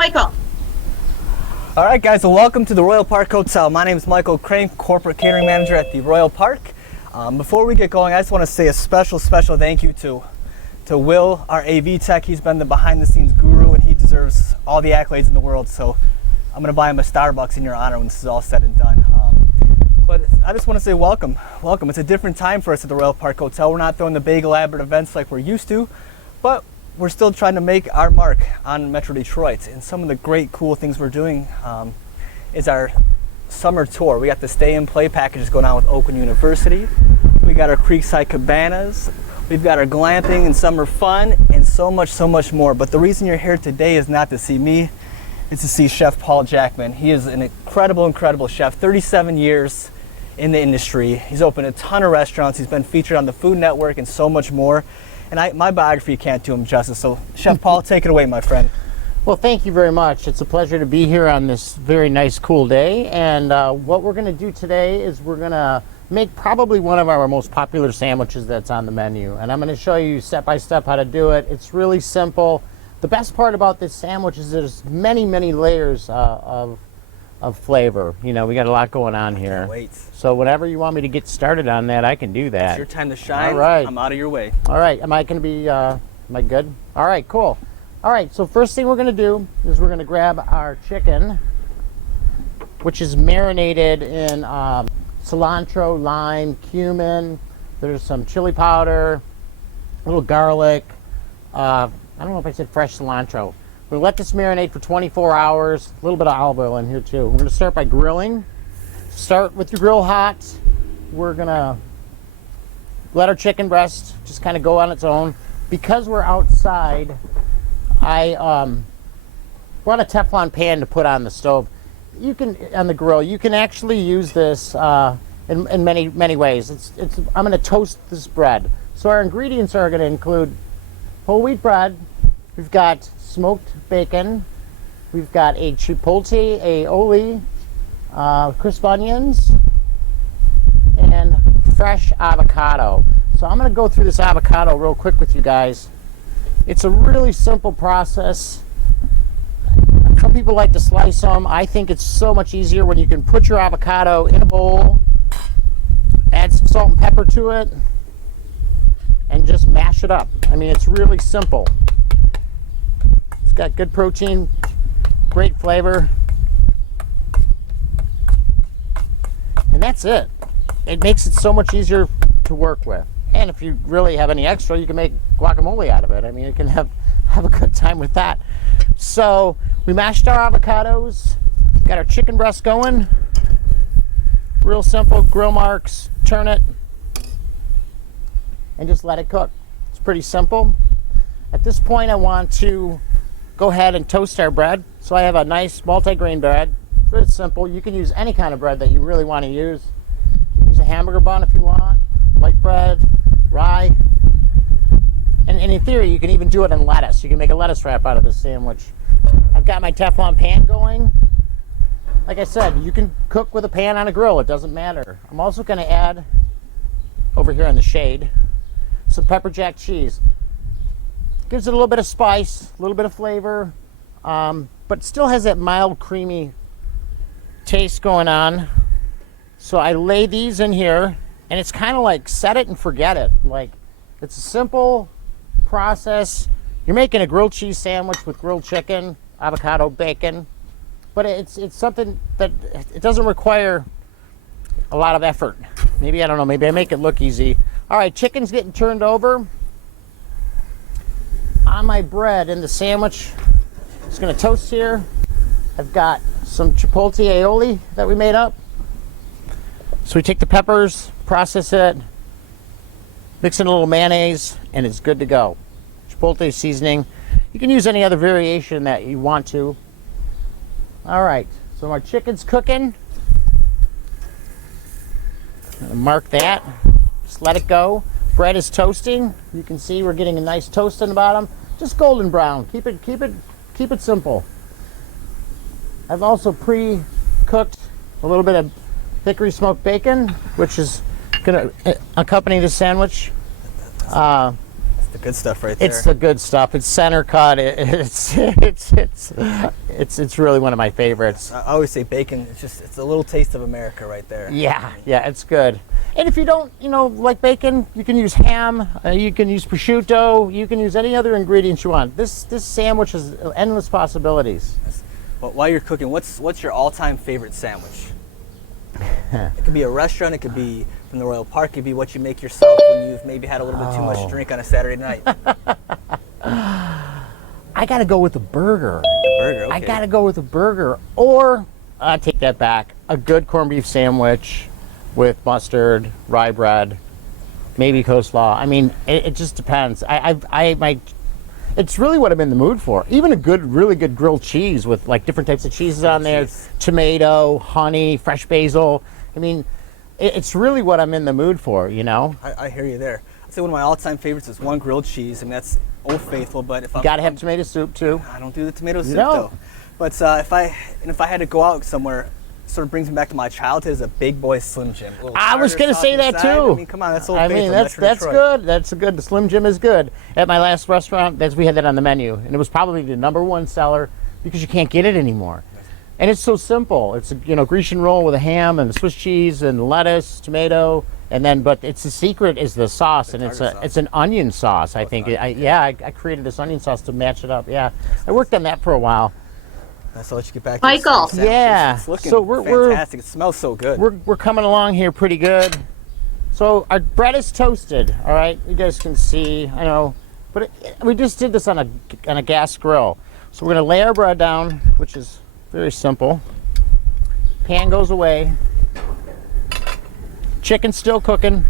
Michael. All right, guys, so welcome to the Royal Park Hotel. My name is Michael Crane, Corporate Catering Manager at the Royal Park. Before we get going, I just want to say a special thank you to Will, our AV tech. He's been the behind-the-scenes guru, and he deserves all the accolades in the world. So I'm going to buy him a Starbucks in your honor when this is all said and done. But I just want to say welcome. It's a different time for us at the Royal Park Hotel. We're not throwing the big elaborate events like we're used to, but we're still trying to make our mark on Metro Detroit. And some of the great, cool things we're doing is our summer tour. We got the stay and play packages going on with Oakland University. We got our Creekside Cabanas. We've got our glamping and summer fun and so much more. But the reason you're here today is not to see me, it's to see Chef Paul Jackman. He is an incredible chef, 37 years in the industry. He's opened a ton of restaurants. He's been featured on the Food Network and so much more. And my biography can't do him justice. So Chef Paul, take it away, my friend. Well, thank you very much. It's a pleasure to be here on this very nice, cool day. And what we're going to do today is we're going to make probably one of our most popular sandwiches that's on the menu. And I'm going to show you step by step how to do it. It's really simple. The best part about this sandwich is there's many layers of flavor. You know, we got a lot going on here. Can't wait. So whenever you want me to get started on that, I can do that. It's your time to shine. All right. I'm out of your way. All right. Am I going to be, am I good? All right, cool. All right, so first thing we're going to do is we're going to grab our chicken, which is marinated in cilantro, lime, cumin. There's some chili powder, a little garlic. I don't know if I said fresh cilantro. We're going to let this marinate for 24 hours. A little bit of olive oil in here too. We're going to start by grilling. Start with your grill hot. We're going to let our chicken breast just kind of go on its own. Because we're outside, I brought a Teflon pan to put on the stove. You can, on the grill, you can actually use this in many ways. I'm going to toast this bread. So our ingredients are going to include whole wheat bread. We've got smoked bacon. We've got a chipotle aioli, crisp onions, and fresh avocado. So I'm going to go through this avocado real quick with you guys. It's a really simple process. Some people like to slice them. I think it's so much easier when you can put your avocado in a bowl, add some salt and pepper to it, and just mash it up. I mean, it's really simple. It's got good protein, great flavor, and that's it. It makes it so much easier to work with. And if you really have any extra, you can make guacamole out of it. I mean, you can have a good time with that. So we mashed our avocados, got our chicken breast going. Real simple, grill marks, turn it, and just let it cook. It's pretty simple. At this point, I want to go ahead and toast our bread. So I have a nice multi-grain bread. It's simple. You can use any kind of bread that you really want to use. You can use a hamburger bun if you want, white bread, rye. And in theory, you can even do it in lettuce. You can make a lettuce wrap out of this sandwich. I've got my Teflon pan going. Like I said, you can cook with a pan on a grill. It doesn't matter. I'm also going to add, over here in the shade, some pepper jack cheese. Gives it a little bit of spice, a little bit of flavor, but still has that mild, creamy taste going on. So I lay these in here, and it's kind of like set it and forget it. Like, it's a simple process. You're making a grilled cheese sandwich with grilled chicken, avocado, bacon, but it's something that it doesn't require a lot of effort. Maybe, I don't know, maybe I make it look easy. All right, chicken's getting turned over. On my bread in the sandwich, it's going to toast here. I've got some chipotle aioli that we made up. So we take the peppers, process it, mix in a little mayonnaise, and it's good to go. Chipotle seasoning. You can use any other variation that you want to. All right, so my chicken's cooking. I'm gonna mark that. Just let it go. Bread is toasting. You can see we're getting a nice toast on the bottom. Just golden brown. Keep it simple. I've also pre-cooked a little bit of hickory smoked bacon, which is going to accompany the sandwich. The good stuff right there. It's the good stuff. It's center cut. It's really one of my favorites. I always say bacon. It's a little taste of America right there. Yeah, it's good. And if you don't, like bacon, you can use ham. You can use prosciutto. You can use any other ingredients you want. This sandwich has endless possibilities. But while you're cooking, what's your all-time favorite sandwich? It could be a restaurant. It could be from the Royal Park. It could be what you make yourself when you've maybe had a little bit too much to drink on a Saturday night. I got to go with a burger. Burger, okay. I got to go with a burger. Or, I take that back, a good corned beef sandwich with mustard, rye bread, maybe coleslaw. I mean, it just depends. It's really what I'm in the mood for. Even a really good grilled cheese with like different types of cheeses on there, tomato, honey, fresh basil. I mean, it's really what I'm in the mood for, I hear you there. I'd say one of my all-time favorites is one grilled cheese. I mean, that's Old Faithful, but if Gotta have tomato soup too. I don't do the tomato soup though. But if I had to go out somewhere, sort of brings me back to my childhood as a Big Boy Slim Jim. I was going to say that too. I mean, come on, that's Old Faithful. I mean, that's good. That's good. The Slim Jim is good. At my last restaurant, we had that on the menu, and it was probably the #1 seller because you can't get it anymore. And it's so simple. It's a Grecian roll with a ham and Swiss cheese and lettuce, tomato, and then but it's the secret is the sauce, and it's an onion sauce. I think. I created this onion sauce to match it up. Yeah, I worked on that for a while. So let you get back to Michael. Yeah. It's looking So we're fantastic. It smells so good. We're coming along here pretty good. So our bread is toasted. All right, you guys can see. I know, but we just did this on a gas grill. So we're gonna lay our bread down, which is very simple. Pan goes away. Chicken's still cooking.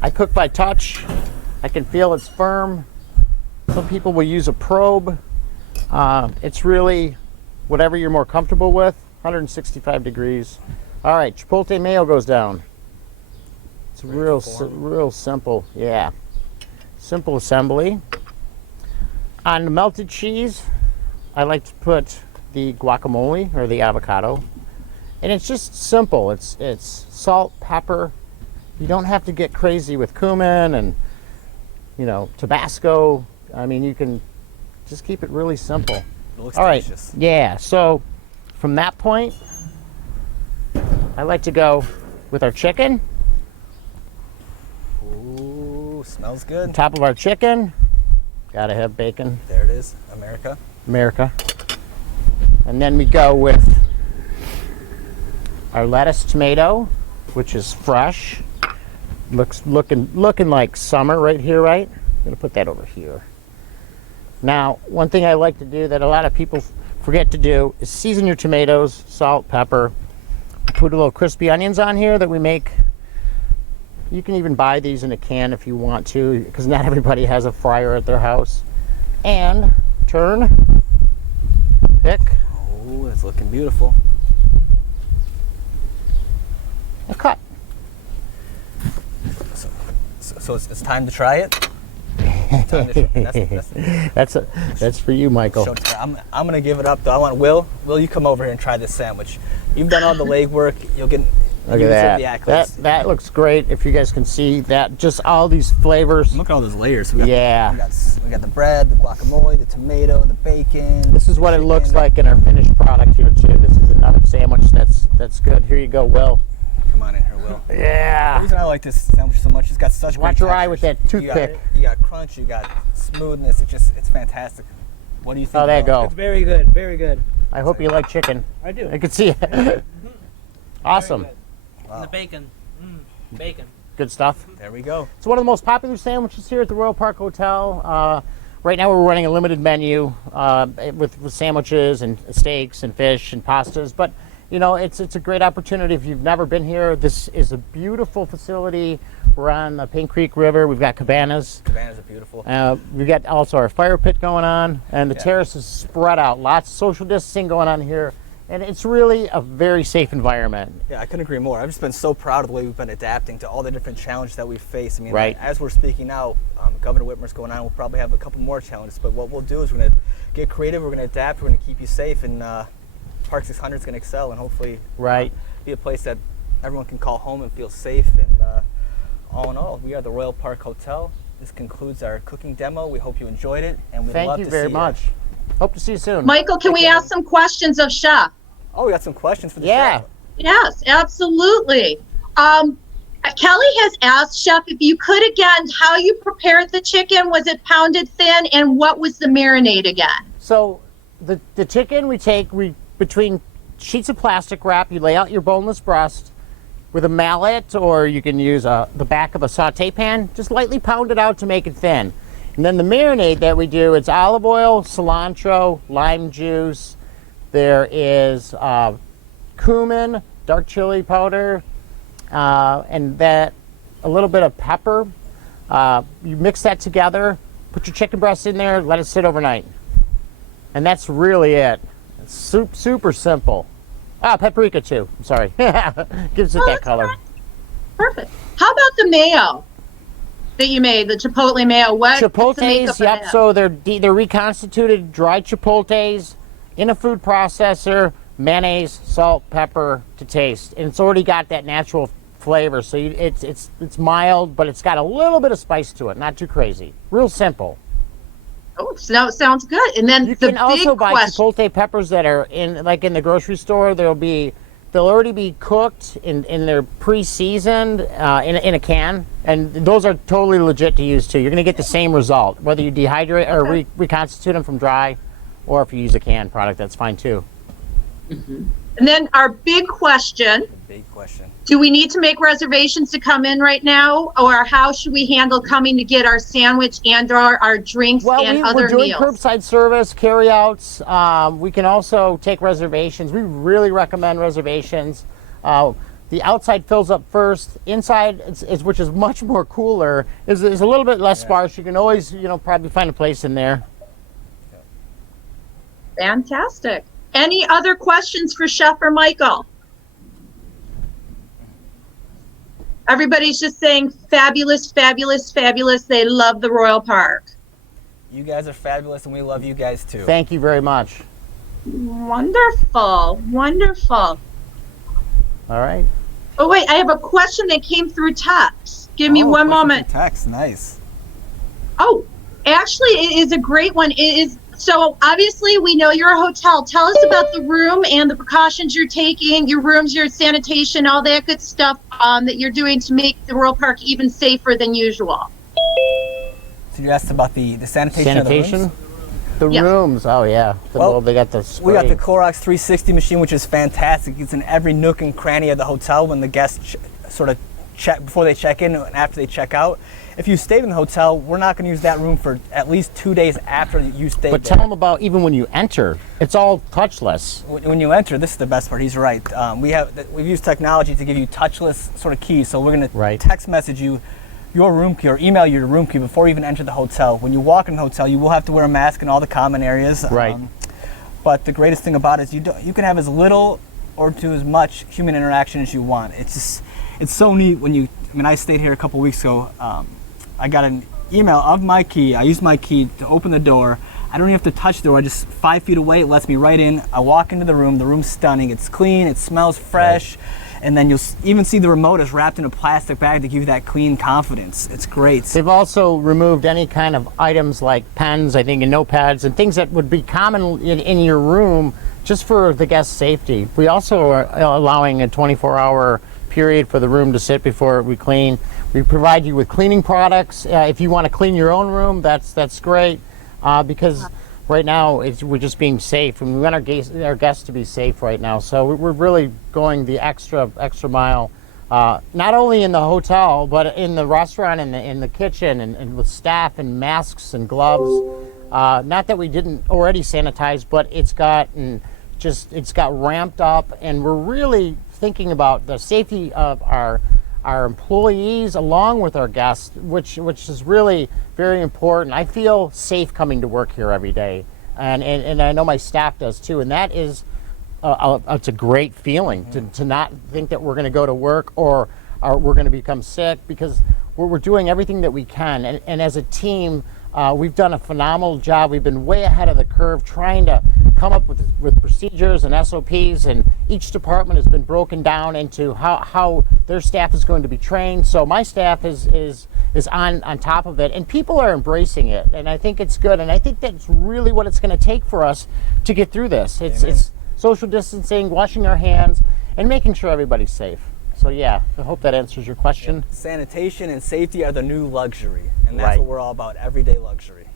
I cook by touch. I can feel it's firm. Some people will use a probe. It's really whatever you're more comfortable with. 165 degrees. All right, chipotle mayo goes down. It's real simple. Yeah, simple assembly. On the melted cheese, I like to put the guacamole or the avocado, and it's just simple. It's salt, pepper. You don't have to get crazy with cumin and Tabasco. I mean, you can just keep it really simple. It looks all right. delicious. Yeah. So from that point, I like to go with our chicken. Ooh, smells good. Top of our chicken, gotta have bacon. There it is, America. And then we go with our lettuce tomato, which is fresh. Looking like summer right here, right? I'm gonna put that over here. Now, one thing I like to do that a lot of people forget to do is season your tomatoes, salt, pepper. Put a little crispy onions on here that we make. You can even buy these in a can if you want to, because not everybody has a fryer at their house. And turn, pick, Oh, it's looking beautiful. and cut. So it's time to try it. That's for you, Michael. I'm gonna give it up though. I want Will, you come over here and try this sandwich. You've done all the legwork. You'll get Look at that. That looks great. If you guys can see that, just all these flavors. Look at all those layers. Yeah. We got the bread, the guacamole, the tomato, the bacon. This is what it looks like in our finished product here too. This is another sandwich that's good. Here you go, Will. Come on in here, Will. Yeah. The reason I like this sandwich so much, it's got such Watch great your eye with textures. that toothpick. You got crunch, you got smoothness. It's fantastic. What do you think? Oh, there you Will? go. It's very good, very good. I hope you like chicken. I do. I can see it. Awesome. Wow. And the bacon. Bacon. Good stuff. There we go. It's one of the most popular sandwiches here at the Royal Park Hotel. Right now we're running a limited menu with sandwiches and steaks and fish and pastas. But, you know, it's a great opportunity if you've never been here. This is a beautiful facility. We're on the Paint Creek River. We've got cabanas. Cabanas are beautiful. We've got also our fire pit going on. And the terrace is spread out. Lots of social distancing going on here. And it's really a very safe environment. Yeah, I couldn't agree more. I've just been so proud of the way we've been adapting to all the different challenges that we face. I mean, Right. as we're speaking now, Governor Whitmer's going on. We'll probably have a couple more challenges. But what we'll do is we're going to get creative. We're going to adapt. We're going to keep you safe. And Park 600 is going to excel and hopefully be a place that everyone can call home and feel safe. And all in all, we are the Royal Park Hotel. this concludes our cooking demo. We hope you enjoyed it, and we'd Thank love you to very see much. Hope to see you soon. Michael, can we ask some questions of Chef? Oh, we got some questions for the Yeah. show. Yes, absolutely. Kelly has asked Chef if you could again how you prepared the chicken. Was it pounded thin, and what was the marinade again? So the chicken we between sheets of plastic wrap, you lay out your boneless breast with a mallet, or you can use the back of a saute pan. Just lightly pound it out to make it thin. And then the marinade that we do, it's olive oil, cilantro, lime juice. There is cumin, dark chili powder, and that a little bit of pepper. You mix that together, put your chicken breast in there, let it sit overnight. And that's really it. It's super simple. Paprika too. I'm sorry. Gives it that color. Right. Perfect. How about the mayo that you made, the chipotle mayo? What's the makeup Chipotles, of yep. that? So they're reconstituted dried chipotles in a food processor, mayonnaise, salt, pepper to taste, and it's already got that natural flavor. So it's mild, but it's got a little bit of spice to it. Not too crazy. Real simple. Oh, sounds good. And then You the can also big buy question. chipotle peppers that are in the grocery store. They'll already be cooked in they're pre-seasoned in a can, and those are totally legit to use too. You're going to get the same result whether you dehydrate or reconstitute them from dry, or if you use a canned product, that's fine too. And then our big question. The big question. Do we need to make reservations to come in right now, or how should we handle coming to get our sandwich and our drinks and other we're doing meals? curbside service, carryouts. We can also take reservations. We really recommend reservations. The outside fills up first. Inside, which is much more cooler, is a little bit less sparse. You can always, probably find a place in there. Fantastic. Any other questions for Chef or Michael? Everybody's just saying fabulous, fabulous, fabulous. They love the Royal Park. You guys are fabulous, and we love you guys too. Thank you very much. Wonderful, wonderful. All right. Oh, wait, I have a question that came through text. Give me one moment. Text, nice. Oh, actually, it is a great one. It is. So obviously we know you're a hotel. Tell us about the room and the precautions you're taking, your rooms, your sanitation, all that good stuff that you're doing to make the Royal Park even safer than usual. So you asked about the sanitation of the rooms? The Yes. rooms, oh yeah. Well, They got the spray. We got the Clorox 360 machine, which is fantastic. It's in every nook and cranny of the hotel when the guests sort of check before they check in and after they check out. If you stayed in the hotel, we're not going to use that room for at least 2 days after you stayed But there. tell them about even when you enter. It's all touchless. When you enter, this is the best part. He's right. We've used technology to give you touchless sort of keys. So we're going to text message you your room key or email you your room key before you even enter the hotel. When you walk in the hotel, you will have to wear a mask in all the common areas. Right. But the greatest thing about it is you can have as little or to as much human interaction as you want. It's so neat when I stayed here a couple weeks ago. I got an email of my key. I used my key to open the door. I don't even have to touch the door. I just 5 feet away, it lets me right in. I walk into the room. The room's stunning. It's clean. It smells fresh. Right. And then you'll even see the remote is wrapped in a plastic bag to give you that clean confidence. It's great. They've also removed any kind of items like pens, I think, and notepads, and things that would be common in your room just for the guest safety. We also are allowing a 24-hour period for the room to sit before we clean. We provide you with cleaning products. If you want to clean your own room, that's great, because right now we're just being safe, and we want our guests to be safe right now. So we're really going the extra mile, not only in the hotel, but in the restaurant and in the kitchen, and with staff and masks and gloves. Not that we didn't already sanitize, but it's got ramped up, and we're really thinking about the safety of our employees along with our guests, which is really very important. I feel safe coming to work here every day, and I know my staff does too, and that is it's a great feeling to not think that we're going to go to work or we're going to become sick, because we're doing everything that we can, and as a team we've done a phenomenal job. We've been way ahead of the curve trying to come up with procedures and SOPs, and each department has been broken down into how their staff is going to be trained. So my staff is on top of it, and people are embracing it, and I think it's good, and I think that's really what it's going to take for us to get through this. It's social distancing, washing our hands, and making sure everybody's safe. So yeah, I hope that answers your question. Yeah. Sanitation and safety are the new luxury, and that's what we're all about, everyday luxury.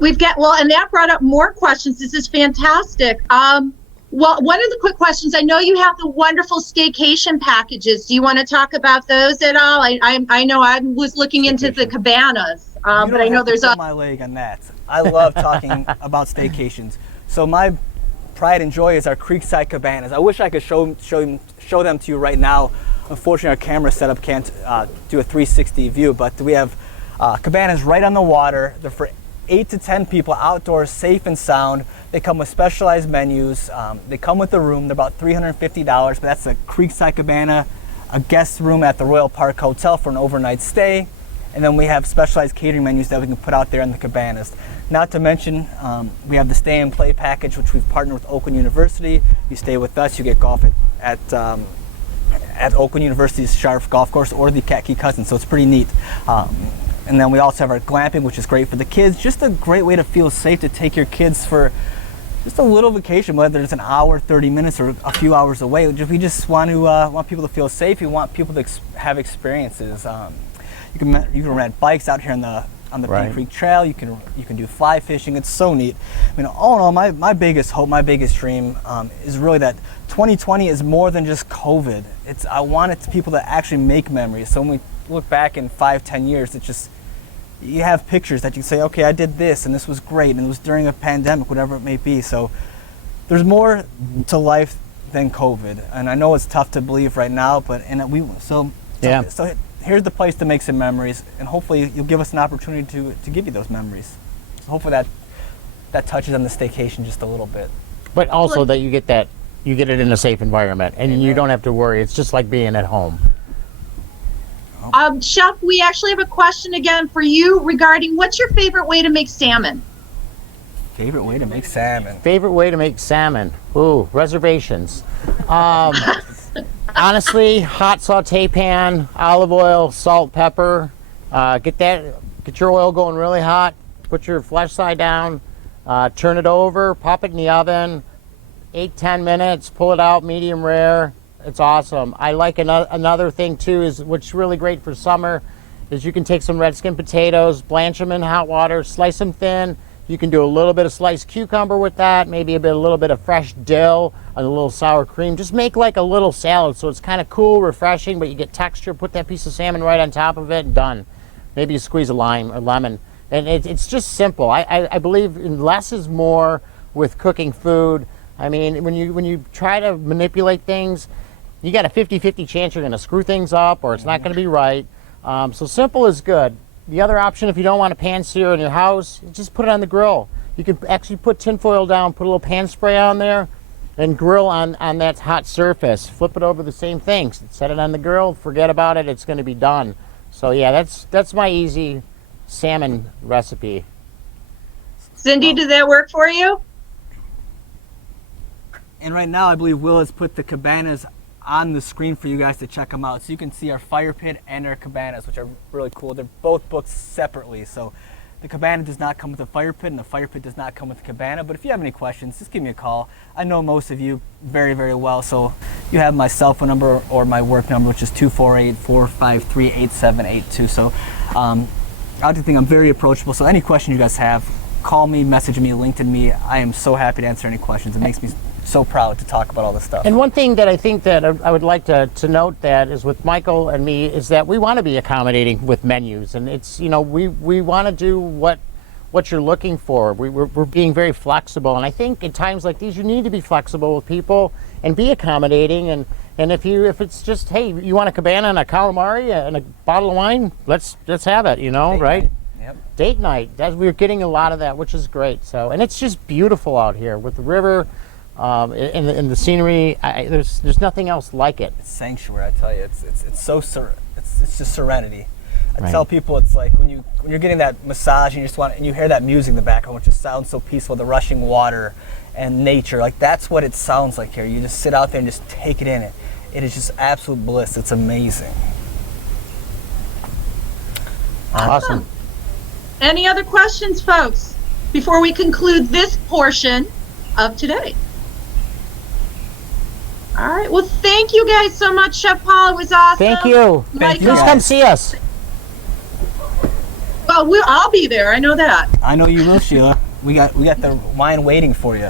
We've got, well, and that brought up more questions. This is fantastic. Well, one of the quick questions, I know you have the wonderful staycation packages. Do you want to talk about those at all? I know I was looking into the cabanas, but I know there's my leg on that. I love talking about staycations. So my pride and joy is our creekside cabanas. I wish I could show them to you right now. Unfortunately, our camera setup can't do a 360 view, but we have cabanas right on the water. They're for 8 to 10 people outdoors, safe and sound. They come with specialized menus. They come with a room. They're about $350, but that's a creekside cabana, a guest room at the Royal Park Hotel for an overnight stay. And then we have specialized catering menus that we can put out there in the cabanas. Not to mention, we have the stay and play package, which we've partnered with Oakland University. You stay with us, you get golf at Oakland University's Sharp Golf Course or the Cat Key Cousins, so it's pretty neat. And then we also have our glamping, which is great for the kids. Just a great way to feel safe to take your kids for just a little vacation, whether it's an hour, 30 minutes, or a few hours away. We just want people to feel safe. We want people to have experiences. You can rent bikes out here on the Big Creek Trail. You can do fly fishing. It's so neat. I mean, all in all, my biggest hope, my biggest dream is really that 2020 is more than just COVID. I want people to actually make memories. So when we look back in 5-10 years, it's just, you have pictures that you say, okay, I did this and this was great, and it was during a pandemic, whatever it may be. So there's more to life than COVID, and I know it's tough to believe right now, but so here's the place to make some memories, and hopefully you'll give us an opportunity to give you those memories. So hopefully that touches on the staycation just a little bit. But also that you get it in a safe environment, and you don't have to worry. It's just like being at home. Chef, we actually have a question again for you regarding what's your favorite way to make salmon? Favorite way to make salmon? Favorite way to make salmon? Ooh, reservations. Honestly, hot saute pan, olive oil, salt, pepper. Get your oil going really hot. Put your flesh side down. Turn it over. Pop it in the oven. 8-10 minutes. Pull it out, medium rare. It's awesome. I like another thing too, which is really great for summer, is you can take some red skin potatoes, blanch them in hot water, slice them thin. You can do a little bit of sliced cucumber with that, maybe a little bit of fresh dill, and a little sour cream. Just make like a little salad, so it's kind of cool, refreshing, but you get texture. Put that piece of salmon right on top of it, and done. Maybe you squeeze a lime or lemon, and it's just simple. I believe in less is more with cooking food. I mean, when you try to manipulate things, you got a 50-50 chance you're going to screw things up, or it's not going to be right. So simple is good. The other option, if you don't want a pan sear in your house, just put it on the grill. You can actually put tinfoil down, put a little pan spray on there, and grill on that hot surface. Flip it over, the same thing. Set it on the grill, forget about it, it's going to be done. So yeah, that's my easy salmon recipe. Cindy, does that work for you? And right now, I believe Will has put the cabanas on the screen for you guys to check them out. So you can see our fire pit and our cabanas, which are really cool. They're both booked separately. So the cabana does not come with a fire pit, and the fire pit does not come with the cabana. But if you have any questions, just give me a call. I know most of you very, very well. So you have my cell phone number or my work number, which is 248-453-8782. So I like to think I'm very approachable. So any questions you guys have, call me, message me, LinkedIn me. I am so happy to answer any questions. It makes me so proud to talk about all this stuff. And one thing that I think that I would like to note that is with Michael and me is that we want to be accommodating with menus, and it's, you know, we want to do what you're looking for. We're being very flexible, and I think in times like these you need to be flexible with people and be accommodating, and if it's just, hey, you want a cabana and a calamari and a bottle of wine, let's have it, you know, Date right? night. Yep. Date night. We're getting a lot of that, which is great. So, and it's just beautiful out here with the river. In the scenery, there's nothing else like it. It's sanctuary, I tell you. It's just serenity. I Right. tell people it's like when you're getting that massage and you hear that music in the background, which just sounds so peaceful, the rushing water and nature. Like that's what it sounds like here. You just sit out there and just take it in. It is just absolute bliss. It's amazing. Awesome. Any other questions, folks, before we conclude this portion of today? All right. Well, thank you guys so much, Chef Paul. It was awesome. Thank you. Thank you, Please guys. come see us. Well, I'll be there. I know that. I know you will, Sheila. We got the wine waiting for you.